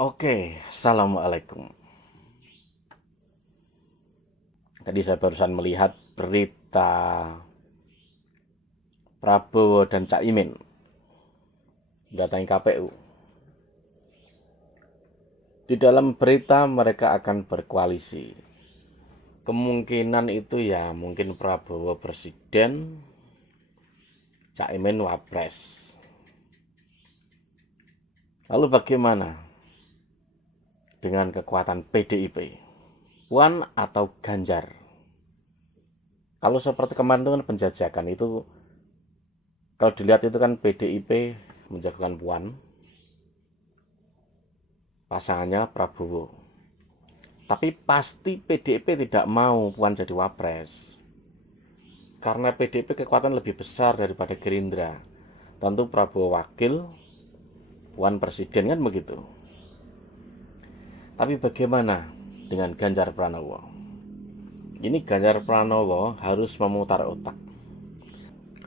Oke, assalamualaikum. Tadi saya barusan melihat berita Prabowo dan Cak Imin datangi KPU. Di dalam berita mereka akan berkoalisi. Kemungkinan itu ya mungkin Prabowo presiden, Cak Imin wapres. Lalu bagaimana dengan kekuatan PDIP? Puan atau Ganjar? Kalau seperti kemarin itu kan penjajakan itu, kalau dilihat itu kan PDIP menjagokan Puan, pasangannya Prabowo. Tapi pasti PDIP tidak mau Puan jadi wapres. Karena PDIP kekuatan lebih besar daripada Gerindra. Tentu Prabowo wakil, Puan presiden kan begitu. Tapi bagaimana dengan Ganjar Pranowo? Ini Ganjar Pranowo harus memutar otak.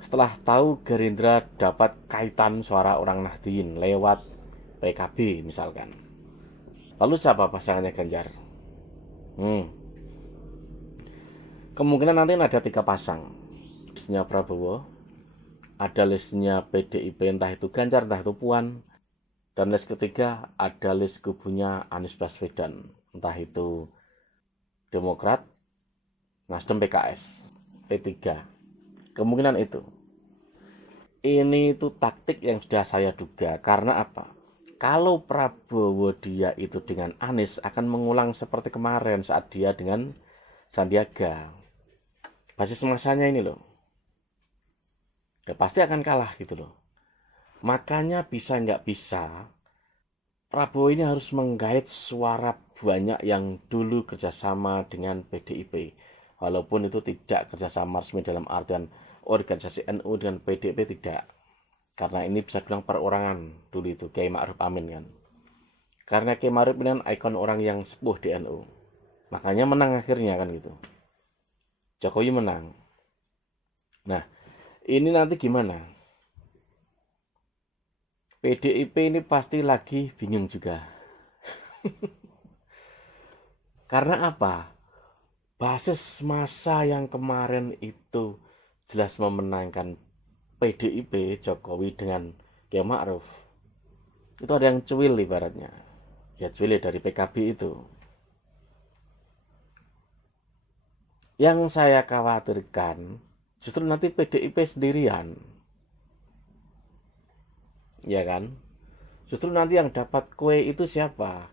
Setelah tahu Gerindra dapat kaitan suara orang Nahdien lewat PKB misalkan. Lalu siapa pasangannya Ganjar? Kemungkinan nanti ada 3 pasang. Listnya Prabowo, ada listnya PDIP entah itu Ganjar entah itu Puan, dan list ketiga ada list kubunya Anies Baswedan entah itu Demokrat, Nasdem, PKS, P3. Kemungkinan itu. Ini itu taktik yang sudah saya duga. Karena apa? Kalau Prabowo dia itu dengan Anies akan mengulang seperti kemarin saat dia dengan Sandiaga. Basis masanya ini loh. Ya pasti akan kalah gitu loh. Makanya bisa nggak bisa, Prabowo ini harus menggait suara banyak yang dulu kerjasama dengan PDIP. Walaupun itu tidak kerjasama resmi dalam artian organisasi NU dengan PDIP tidak. Karena ini bisa bilang perorangan dulu itu Kiai Ma'ruf Amin kan. Karena Kiai Ma'ruf ini kan ikon orang yang sepuh di NU. Makanya menang akhirnya kan gitu. Jokowi menang. Nah, ini nanti gimana? PDIP ini pasti lagi bingung juga. Karena apa? Basis massa yang kemarin itu jelas memenangkan PDIP Jokowi dengan Kiai Ma'ruf. Itu ada yang cuil ibaratnya. Ya cuil dari PKB itu. Yang saya khawatirkan justru nanti PDIP sendirian. Ya kan? Justru nanti yang dapat kue itu siapa?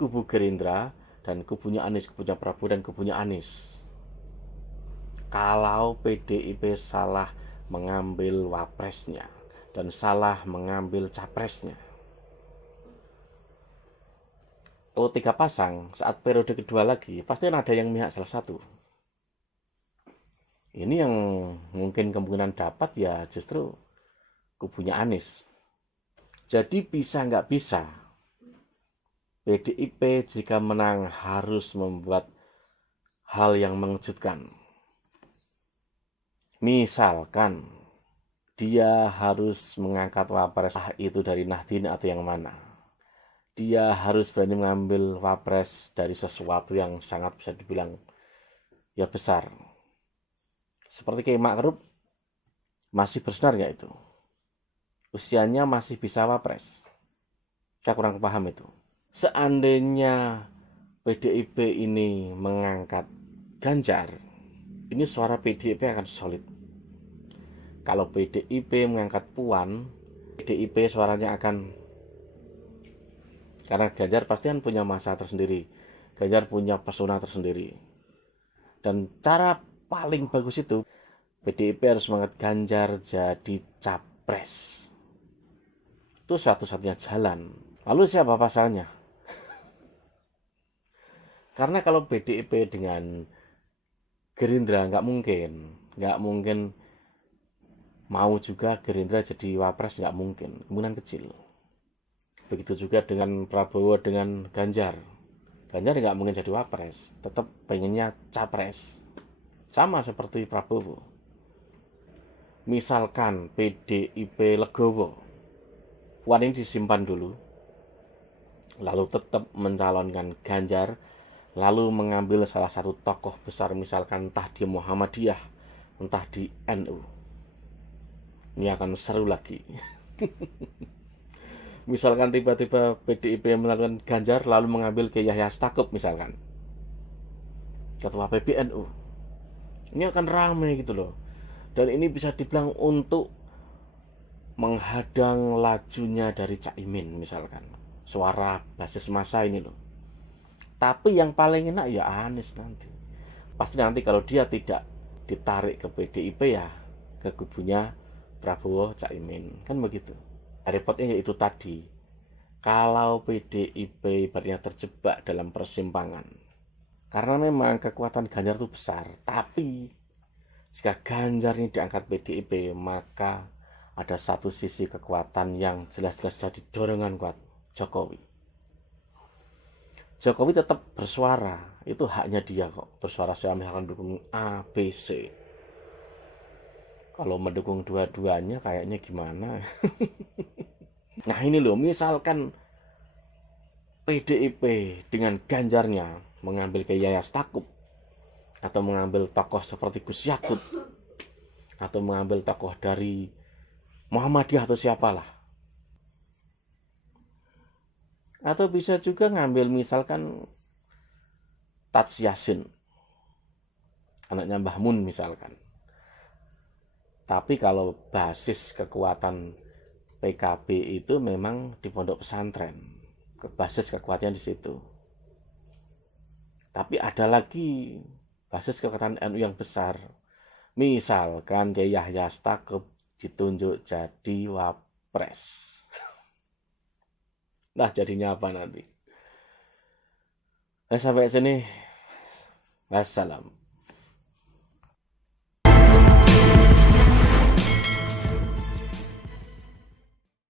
Kubu Gerindra dan kubunya Anies, kubunya Prabowo dan kubunya Anies. Kalau PDIP salah mengambil wapresnya dan salah mengambil capresnya, kalau 3 pasang saat periode kedua lagi pasti ada yang mihak salah satu. Ini yang mungkin kemungkinan dapat ya justru kubunya Anies. Jadi bisa nggak bisa PDIP jika menang harus membuat hal yang mengejutkan. Misalkan dia harus mengangkat wapres itu dari Nahdien atau yang mana. Dia harus berani mengambil wapres dari sesuatu yang sangat bisa dibilang ya besar. Seperti Kiai Ma'ruf masih bersinar nggak itu? Usianya masih bisa wapres. Saya kurang paham itu. Seandainya PDIP ini mengangkat Ganjar, ini suara PDIP akan solid. Kalau PDIP mengangkat Puan, PDIP suaranya akan, karena Ganjar pasti kan punya masa tersendiri, Ganjar punya pesona tersendiri. Dan cara paling bagus itu PDIP harus mengangkat Ganjar jadi capres. Itu satu-satunya jalan. Lalu siapa pasalnya? Karena kalau PDIP dengan Gerindra nggak mungkin mau juga Gerindra jadi wapres, nggak mungkin, kemungkinan kecil. Begitu juga dengan Prabowo dengan Ganjar. Ganjar nggak mungkin jadi wapres, tetap pengennya capres. Sama seperti Prabowo. Misalkan PDIP legowo, Puan ini disimpan dulu, lalu tetap mencalonkan Ganjar, lalu mengambil salah satu tokoh besar, misalkan entah di Muhammadiyah, entah di NU. Ini akan seru lagi. Misalkan tiba-tiba PDIP melakukan Ganjar lalu mengambil ke Yahya Stakuf misalkan, ketua PBNU. Ini akan ramai gitu loh. Dan ini bisa dibilang untuk menghadang lajunya dari Caimin misalkan. Suara basis massa ini loh. Tapi yang paling enak ya Anies nanti. Pasti nanti kalau dia tidak ditarik ke PDIP ya ke kubunya Prabowo Caimin. Kan begitu. Repotnya yaitu tadi, kalau PDIP ibaratnya terjebak dalam persimpangan, karena memang kekuatan Ganjar itu besar, tapi jika Ganjar ini diangkat PDIP, maka ada satu sisi kekuatan yang jelas-jelas jadi dorongan kuat Jokowi. Jokowi tetap bersuara, itu haknya dia kok. Bersuara saya misalkan mendukung A, B, C. Kalau mendukung dua-duanya kayaknya gimana? Nah ini loh, misalkan PDIP dengan Ganjarnya mengambil ke Yahya Stakuf, atau mengambil tokoh seperti Gus Yakut, atau mengambil tokoh dari Muhammadiyah atau siapalah, atau bisa juga ngambil misalkan Tats Yassin, anaknya Mbah Mun misalkan. Tapi kalau basis kekuatan PKB itu memang di pondok pesantren, basis kekuatannya di situ. Tapi ada lagi basis kekuatan NU yang besar. Misalkan kayak Yahya Stakuf ditunjuk jadi wapres. Nah, jadinya apa nanti? Sampai sini. Wassalam.